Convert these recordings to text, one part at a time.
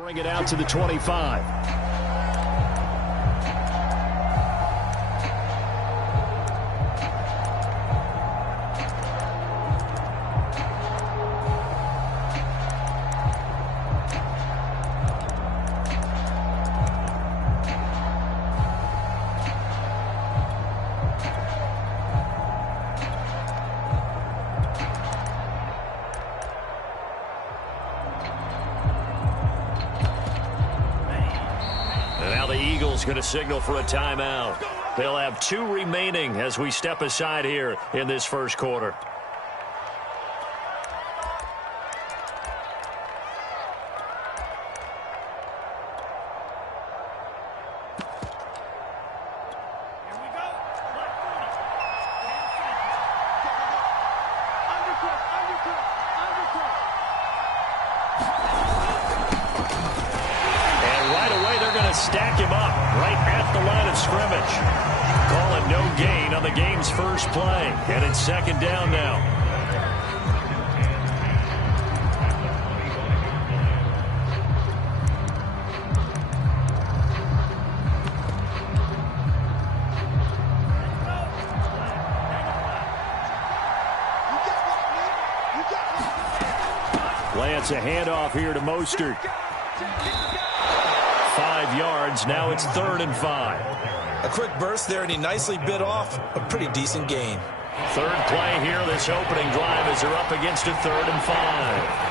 Bring it out to the 25. Going to signal for a timeout. They'll have 2 remaining as we step aside here in this first quarter. Stack him up right at the line of scrimmage. Call it no gain on the game's first play. And it's second down now. Lance, a handoff here to Mostert. 5 yards. Now it's 3rd and 5. A quick burst there, and he nicely bit off a pretty decent gain. Third play here, this opening drive, as they're up against a 3rd and 5.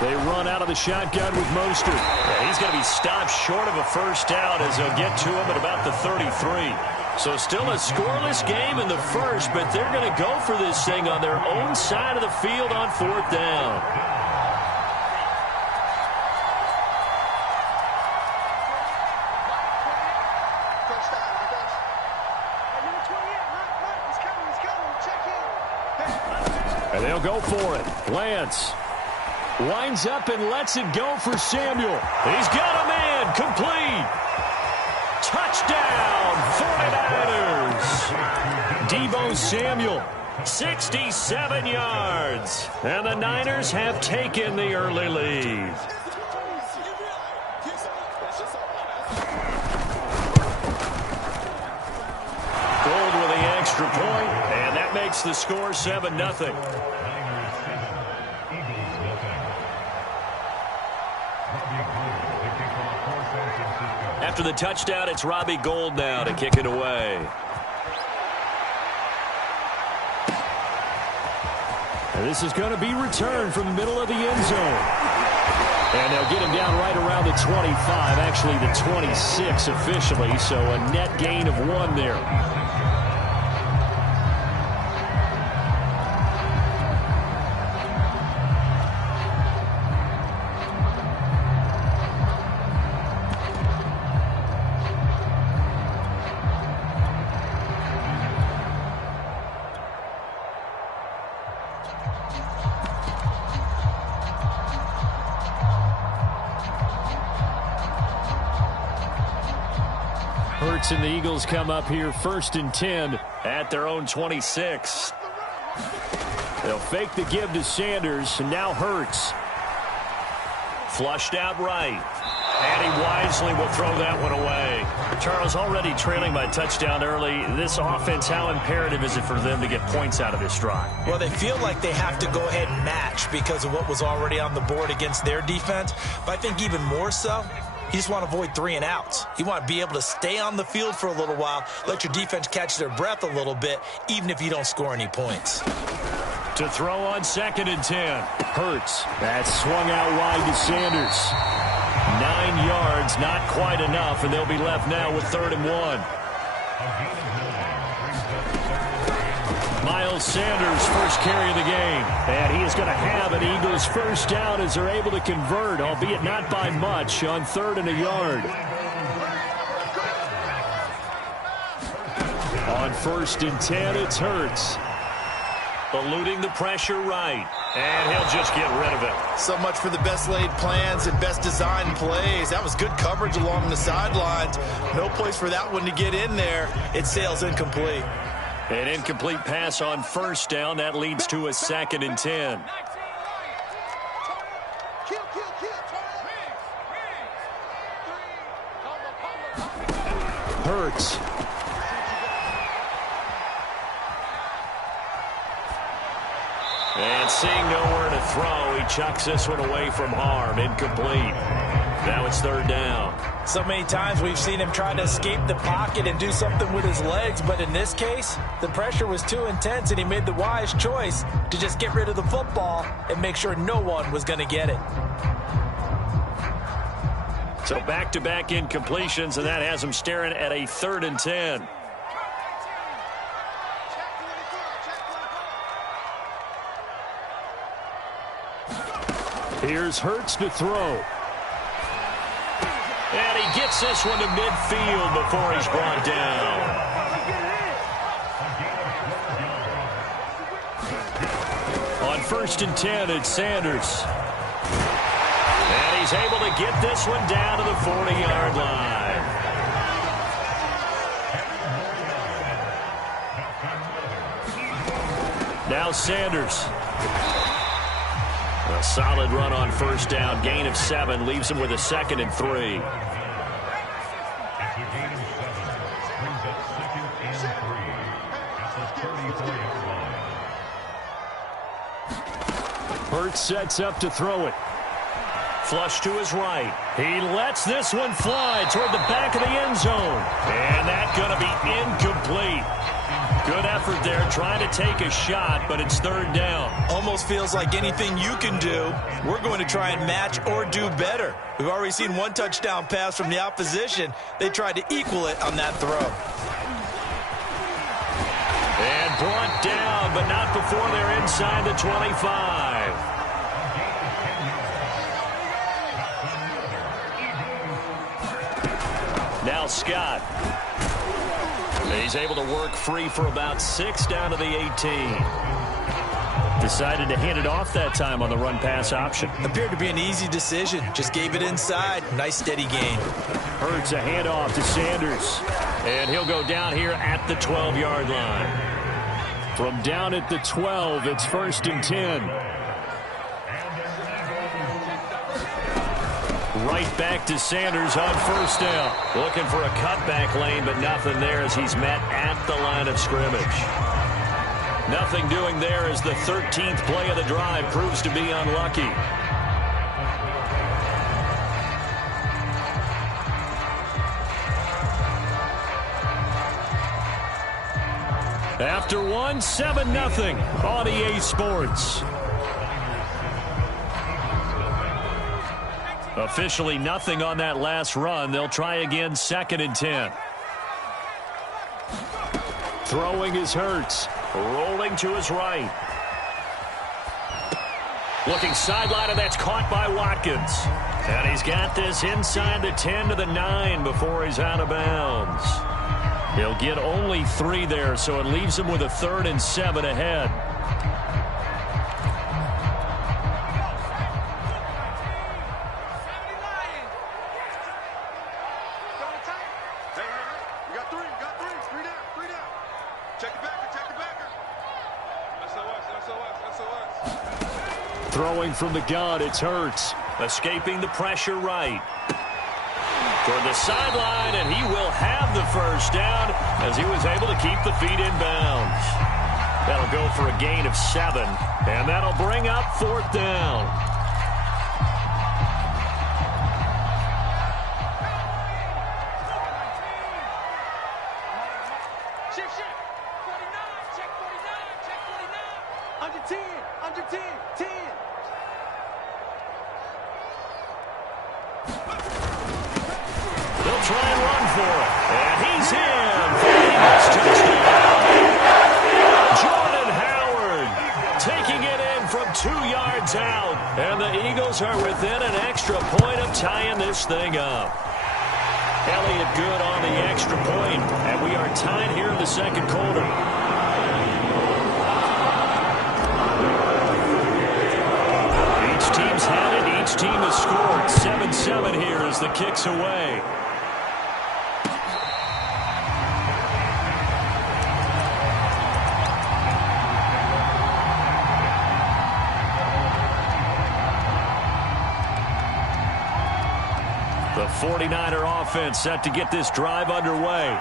They run out of the shotgun with Mostert. Yeah, he's going to be stopped short of a first down as they'll get to him at about the 33. So still a scoreless game in the first, but they're going to go for this thing on their own side of the field on 4th down. And they'll go for it. Lance winds up and lets it go for Samuel. He's got a man complete. Touchdown, 49ers. Deebo Samuel, 67 yards. And the Niners have taken the early lead. Gold with the extra point, and that makes the score 7-0. After the touchdown, it's Robbie Gould now to kick it away. And this is going to be returned from the middle of the end zone. And they'll get him down right around the 25, actually the 26 officially, so a net gain of 1 there. And the Eagles come up here 1st and 10 at their own 26. They'll fake the give to Sanders, and now Hurts. Flushed out right. And he wisely will throw that one away. Charles, already trailing by touchdown early. This offense, how imperative is it for them to get points out of this drive? Well, they feel like they have to go ahead and match because of what was already on the board against their defense. But I think even more so, you just want to avoid 3 and outs. You want to be able to stay on the field for a little while, let your defense catch their breath a little bit, even if you don't score any points. To throw on 2nd and 10. Hurts. That's swung out wide to Sanders. 9 yards, not quite enough, and they'll be left now with 3rd and 1. Miles Sanders, first carry of the game. And he is going to have an Eagles first down as they're able to convert, albeit not by much, on 3rd and a yard. On 1st and 10, it's Hurts. Eluding the pressure right. And he'll just get rid of it. So much for the best laid plans and best designed plays. That was good coverage along the sidelines. No place for that one to get in there. It sails incomplete. An incomplete pass on first down. That leads to a 2nd and 10. Hurts. And seeing nowhere to throw, he chucks this one away from harm. Incomplete. Now it's 3rd down. So many times we've seen him try to escape the pocket and do something with his legs, but in this case, the pressure was too intense and he made the wise choice to just get rid of the football and make sure no one was going to get it. So back-to-back incompletions, and that has him staring at a 3rd and 10. Here's Hurts to throw. And he gets this one to midfield before he's brought down. On 1st and 10, it's Sanders. And he's able to get this one down to the 40-yard line. Now Sanders. A solid run on 1st down. Gain of 7 leaves him with a 2nd and 3. Hurts sets up to throw it. Flush to his right. He lets this one fly toward the back of the end zone. And that's going to be incomplete. Good effort there, trying to take a shot, but it's 3rd down. Almost feels like anything you can do, we're going to try and match or do better. We've already seen one touchdown pass from the opposition. They tried to equal it on that throw. And brought down, but not before they're inside the 25. Now Scott. He's able to work free for about 6 down to the 18. Decided to hand it off that time on the run-pass option. Appeared to be an easy decision. Just gave it inside. Nice steady gain. Hurts a handoff to Sanders. And he'll go down here at the 12-yard line. From down at the 12, it's 1st and 10. Right back to Sanders on 1st down. Looking for a cutback lane, but nothing there as he's met at the line of scrimmage. Nothing doing there as the 13th play of the drive proves to be unlucky. After one, 7-0 on EA Sports. Officially nothing on that last run. They'll try again, 2nd and 10. Throwing is Hurts. Rolling to his right. Looking sideline, and that's caught by Watkins. And he's got this inside the 10 to the 9 before he's out of bounds. He'll get only 3 there, so it leaves him with a 3rd and 7 ahead. Throwing from the gun, it's Hurts. Escaping the pressure right. Toward the sideline, and he will have the 1st down as he was able to keep the feet in bounds. That'll go for a gain of 7, and that'll bring up 4th down. They'll try and run for it. And he's in for the Eagles touchdown. Jordan Howard taking it in from 2 yards out. And the Eagles are within an extra point of tying this thing up. Elliott good on the extra point. And we are tied here in the 2nd quarter. team has scored. 7-7 here as the kick's away. The 49er offense set to get this drive underway.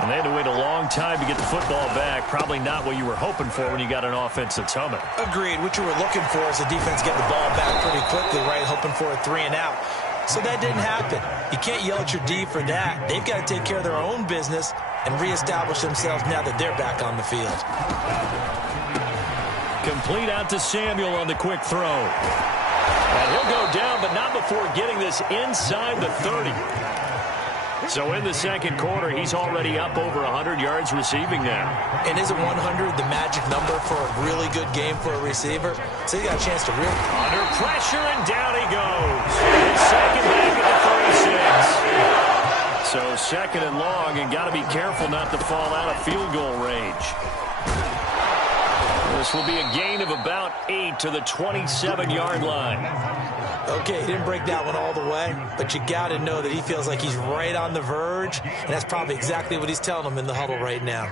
And they had to wait a long time to get the football back. Probably not what you were hoping for when you got an offense that's humming. Agreed. What you were looking for is the defense getting the ball back pretty quickly, right? Hoping for a 3-and-out. So that didn't happen. You can't yell at your D for that. They've got to take care of their own business and reestablish themselves now that they're back on the field. Complete out to Samuel on the quick throw. And he'll go down, but not before getting this inside the 30. So in the second quarter, he's already up over 100 yards receiving now. And isn't 100 the magic number for a really good game for a receiver? So he got a chance to really... Under pressure, and down he goes. Second back at the 36. So second and long, and got to be careful not to fall out of field goal range. This will be a gain of about 8 to the 27-yard line. Okay, he didn't break that one all the way, but you got to know that he feels like he's right on the verge, and that's probably exactly what he's telling them in the huddle right now.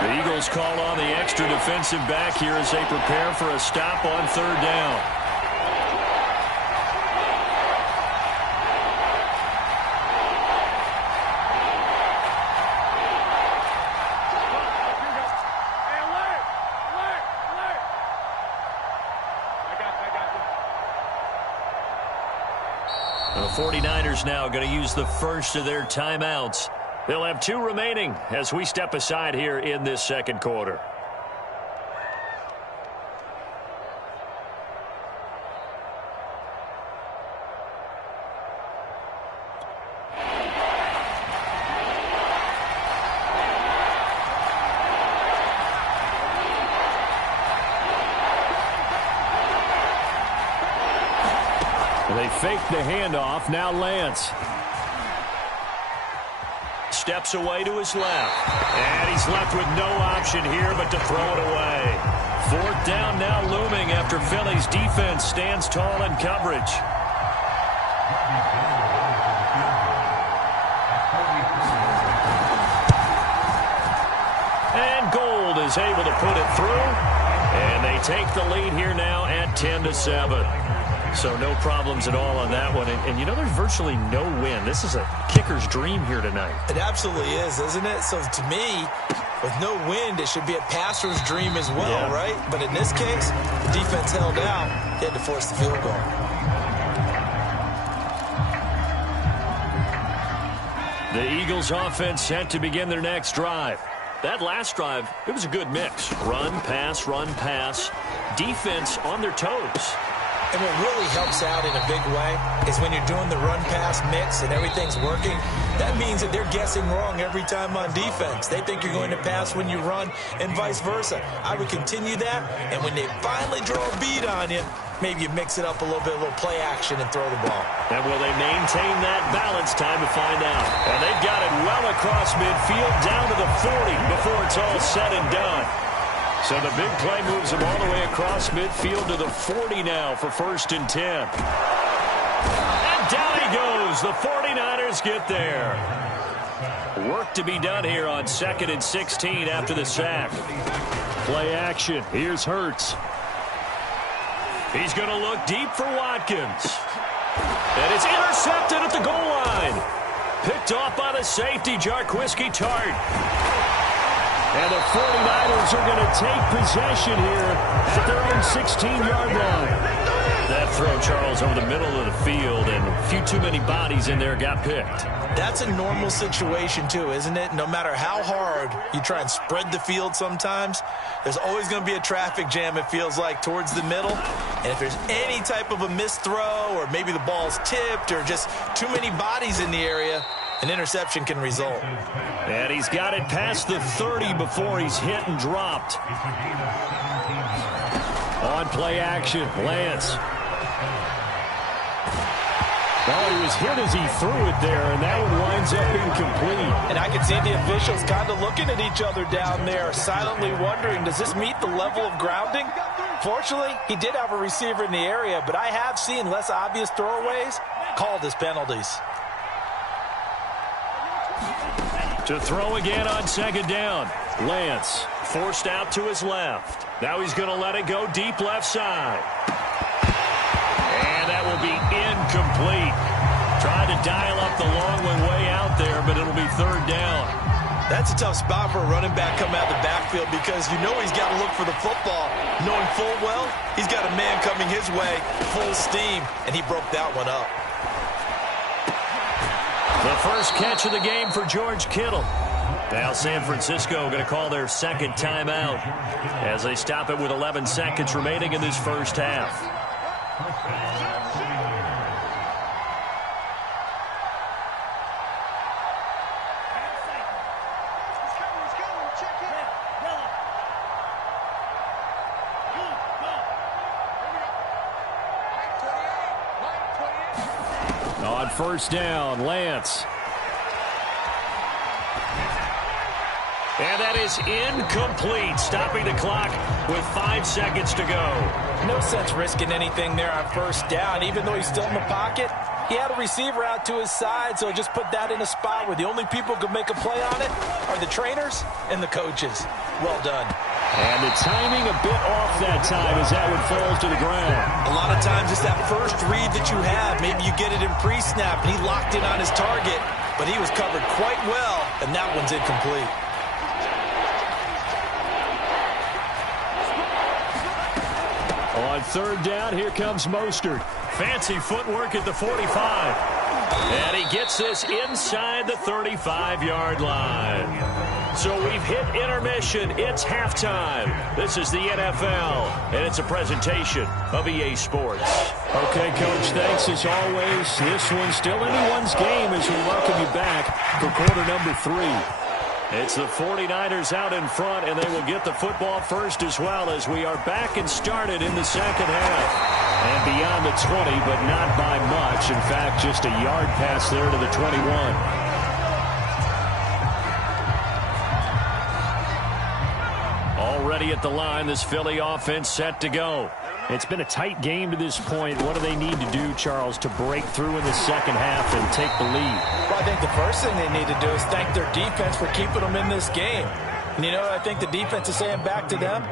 The Eagles call on the extra defensive back here as they prepare for a stop on third down. The 49ers now going to use the first of their timeouts. They'll have 2 remaining as we step aside here in this second quarter. They fake the handoff. Now Lance steps away to his left. And he's left with no option here but to throw it away. Fourth down now looming after Philly's defense stands tall in coverage. And Gold is able to put it through. And they take the lead here now at 10-7. So no problems at all on that one. And you know, there's virtually no win. This is a kicker's dream here tonight. It absolutely is, isn't it? So to me, with no wind, it should be a passer's dream as well, right? But in this case, the defense held out. They had to force the field goal. The Eagles offense set to begin their next drive. That last drive, it was a good mix. Run, pass, defense on their toes. And what really helps out in a big way is when you're doing the run-pass mix and everything's working, that means that they're guessing wrong every time on defense. They think you're going to pass when you run and vice versa. I would continue that, and when they finally draw a beat on you, maybe you mix it up a little bit, a little play action and throw the ball. And will they maintain that balance? Time to find out. And they've got it well across midfield down to the 40 before it's all said and done. So the big play moves them all the way across midfield to the 40 now for 1st and 10. And down he goes. The 49ers get there. Work to be done here on 2nd and 16 after the sack. Play action. Here's Hurts. He's going to look deep for Watkins. And it's intercepted at the goal line. Picked off by the safety, Jarquiski Tart. And the 49ers are going to take possession here at their own 16-yard line. That throw, Charles, over the middle of the field, and a few too many bodies in there got picked. That's a normal situation, too, isn't it? No matter how hard you try and spread the field sometimes, there's always going to be a traffic jam, it feels like, towards the middle. And if there's any type of a missed throw, or maybe the ball's tipped, or just too many bodies in the area, an interception can result. And he's got it past the 30 before he's hit and dropped. On play action, Lance. Well, he was hit as he threw it there, and that one winds up incomplete. And I can see the officials kind of looking at each other down there, silently wondering, does this meet the level of grounding? Fortunately, he did have a receiver in the area, but I have seen less obvious throwaways called as penalties. To throw again on second down. Lance forced out to his left. Now he's going to let it go deep left side. And that will be incomplete. Trying to dial up the long one way out there, but it'll be third down. That's a tough spot for a running back coming out of the backfield because you know he's got to look for the football, knowing full well he's got a man coming his way, full steam, and he broke that one up. The first catch of the game for George Kittle. Now San Francisco going to call their second timeout as they stop it with 11 seconds remaining in this first half. On first down, Lance. And that is incomplete, stopping the clock with 5 seconds to go. No sense risking anything there on first down. Even though he's still in the pocket, he had a receiver out to his side, so just put that in a spot where the only people who can make a play on it are the trainers and the coaches. Well done. And the timing a bit off that time as that one falls to the ground. A lot of times it's that first read that you have. Maybe you get it in pre-snap, and he locked in on his target, but he was covered quite well, and that one's incomplete. On third down, here comes Mostert. Fancy footwork at the 45. And he gets this inside the 35-yard line. So we've hit intermission. It's halftime. This is the NFL, and it's a presentation of EA Sports. Okay, Coach, thanks as always. This one's still anyone's game as we welcome you back for quarter number 3. It's the 49ers out in front, and they will get the football first as well as we are back and started in the second half. And beyond the 20, but not by much. In fact, just a yard pass there to the 21. Already at the line, this Philly offense set to go. It's been a tight game to this point. What do they need to do, Charles, to break through in the second half and take the lead? Well, I think the first thing they need to do is thank their defense for keeping them in this game. And, you know, I think the defense is saying back to them,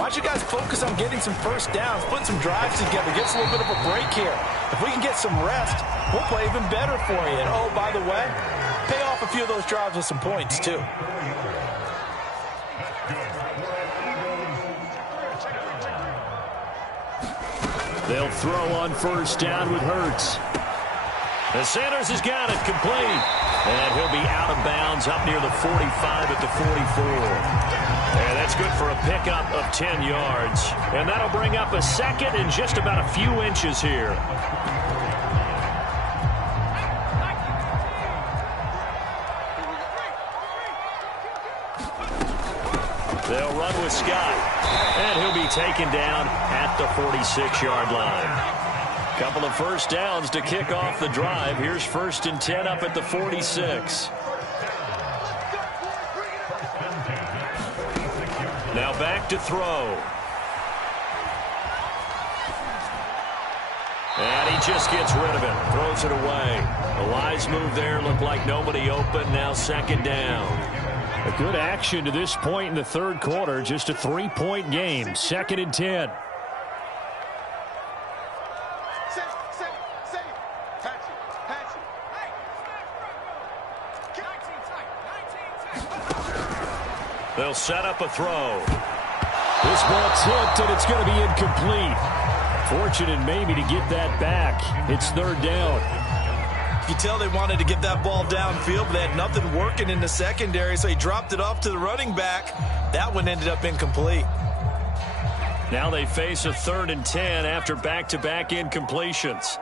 why don't you guys focus on getting some first downs, putting some drives together, give us a little bit of a break here. If we can get some rest, we'll play even better for you. And, oh, by the way, pay off a few of those drives with some points, too. They'll throw on first down with Hurts. And Sanders has got it complete. And he'll be out of bounds up near the 45 at the 44. And that's good for a pickup of 10 yards. And that'll bring up a second and just about a few inches here. They'll run with Scott. And he'll be taken down at the 46-yard line. Couple of first downs to kick off the drive. Here's 1st and 10 up at the 46. Now back to throw. And he just gets rid of it. Throws it away. A wise move there. Looked like nobody open. Now second down. A good action to this point in the third quarter. Just a 3-point game. 2nd and 10. They'll set up a throw. This ball tipped, and it's going to be incomplete. Fortunate maybe to get that back. It's third down. You tell they wanted to get that ball downfield, but they had nothing working in the secondary, so he dropped it off to the running back. That one ended up incomplete. Now they face a 3rd and 10 after back-to-back incompletions.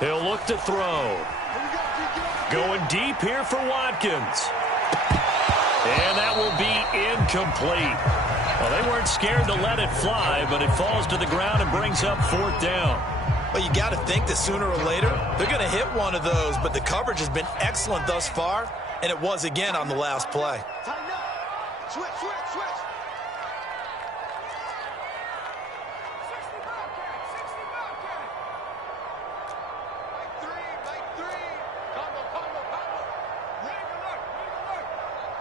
He'll look to throw. Going deep here for Watkins. And that will be incomplete. Well, they weren't scared to let it fly, but it falls to the ground and brings up 4th down. Well, you got to think that sooner or later they're going to hit one of those, but the coverage has been excellent thus far, and it was again on the last play. Switch. Like three. Combo.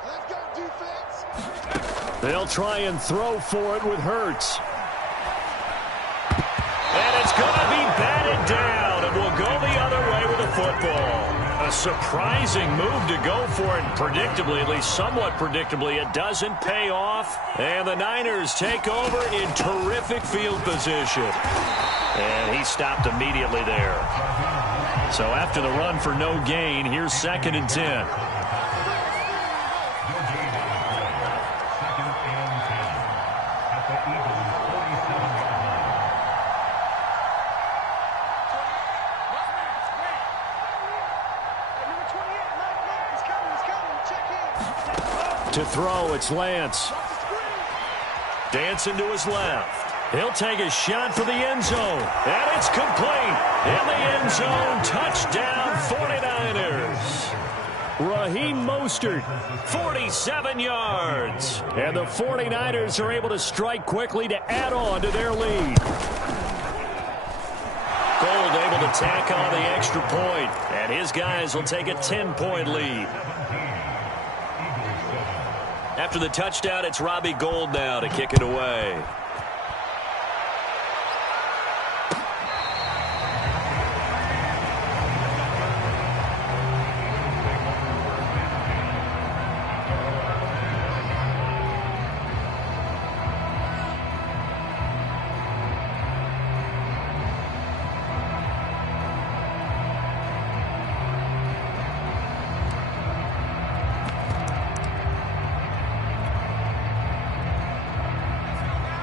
Let's go, defense. They'll try and throw for it with Hurts. And it's going to be batted down, and will go the other way with the football. A surprising move to go for it, predictably, at least somewhat predictably. It doesn't pay off, and the Niners take over in terrific field position. And he stopped immediately there. So after the run for no gain, here's 2nd and 10. To throw, it's Lance. Dancing to his left. He'll take a shot for the end zone. And it's complete. In the end zone, touchdown 49ers. Raheem Mostert, 47 yards. And the 49ers are able to strike quickly to add on to their lead. Gold able to tack on the extra point. And his guys will take a 10-point lead. After the touchdown, it's Robbie Gould now to kick it away.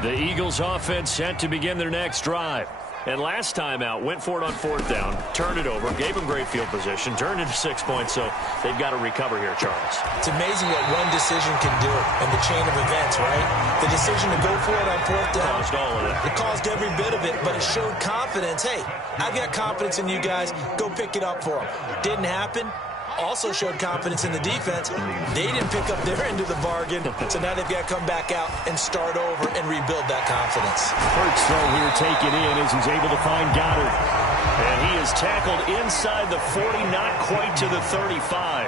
The Eagles offense set to begin their next drive. And last time out, went for it on 4th down, turned it over, gave them great field position, turned into 6 points, so they've got to recover here, Charles. It's amazing what one decision can do in the chain of events, right? The decision to go for it on 4th down. Caused all of it. It caused every bit of it, but it showed confidence. Hey, I've got confidence in you guys. Go pick it up for them. Didn't happen. Also showed confidence in the defense. They didn't pick up their end of the bargain, so now they've got to come back out and start over and rebuild that confidence. Hurts throw here taken in as he's able to find Goddard. And he is tackled inside the 40, not quite to the 35.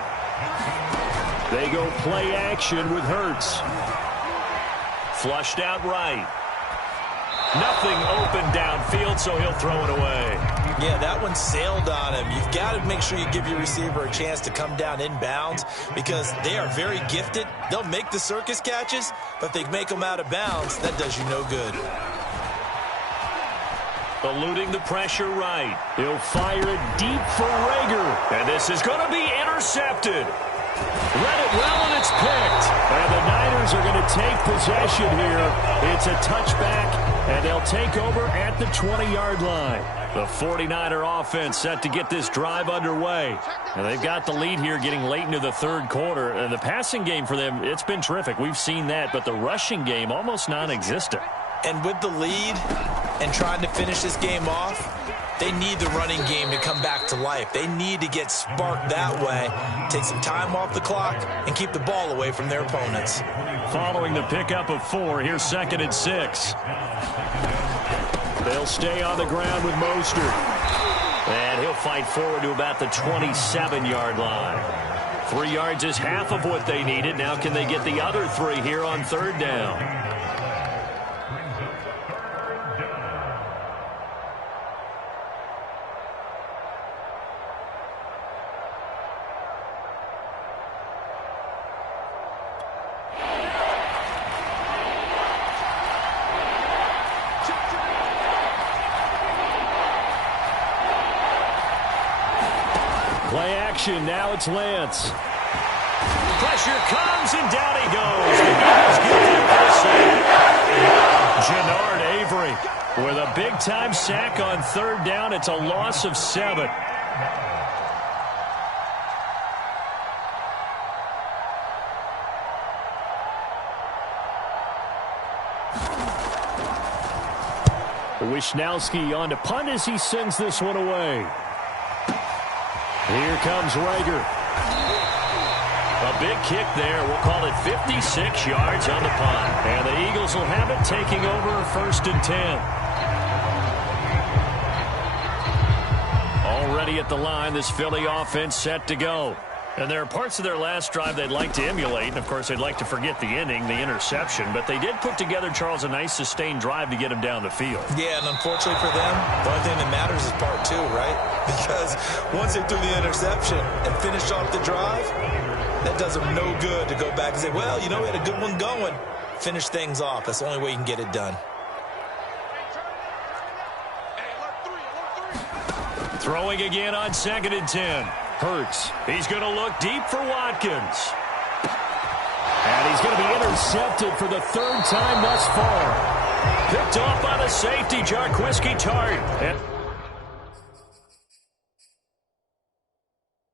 They go play action with Hurts. Flushed out right. Nothing open downfield, so he'll throw it away. Yeah, that one sailed on him. You've got to make sure you give your receiver a chance to come down inbounds because they are very gifted. They'll make the circus catches, but if they make them out of bounds, that does you no good. Eluding the pressure right. He'll fire it deep for Rager. And this is going to be intercepted. Read it well, and it's picked. And the Niners are going to take possession here. It's a touchback, and they'll take over at the 20-yard line. The 49er offense set to get this drive underway. And they've got the lead here getting late into the 3rd quarter. And the passing game for them, it's been terrific. We've seen that, but the rushing game almost non-existent. And with the lead and trying to finish this game off, they need the running game to come back to life. They need to get sparked that way, take some time off the clock, and keep the ball away from their opponents. Following the pickup of 4, here's 2nd and 6. They'll stay on the ground with Mostert. And he'll fight forward to about the 27-yard line. 3 yards is half of what they needed. Now can they get the other 3 here on 3rd down? Play action, now it's Lance. Pressure comes, and down he goes. The Eagles get there for Jannard Avery with a big-time sack on 3rd down. It's a loss of 7. Wisnowski on to punt as he sends this one away. Here comes Rager. A big kick there. We'll call it 56 yards on the punt. And the Eagles will have it, taking over 1st and 10. Already at the line, this Philly offense set to go. And there are parts of their last drive they'd like to emulate. And, of course, they'd like to forget the inning, the interception. But they did put together, Charles, a nice sustained drive to get him down the field. Yeah, and unfortunately for them, the only thing that matters is part 2, right? Because once they threw the interception and finished off the drive, that does them no good to go back and say, well, you know, we had a good one going. Finish things off. That's the only way you can get it done. Throwing again on 2nd and 10. Hurts. He's going to look deep for Watkins. And he's going to be intercepted for the 3rd time thus far. Picked off by the safety, Jarquiski Tart.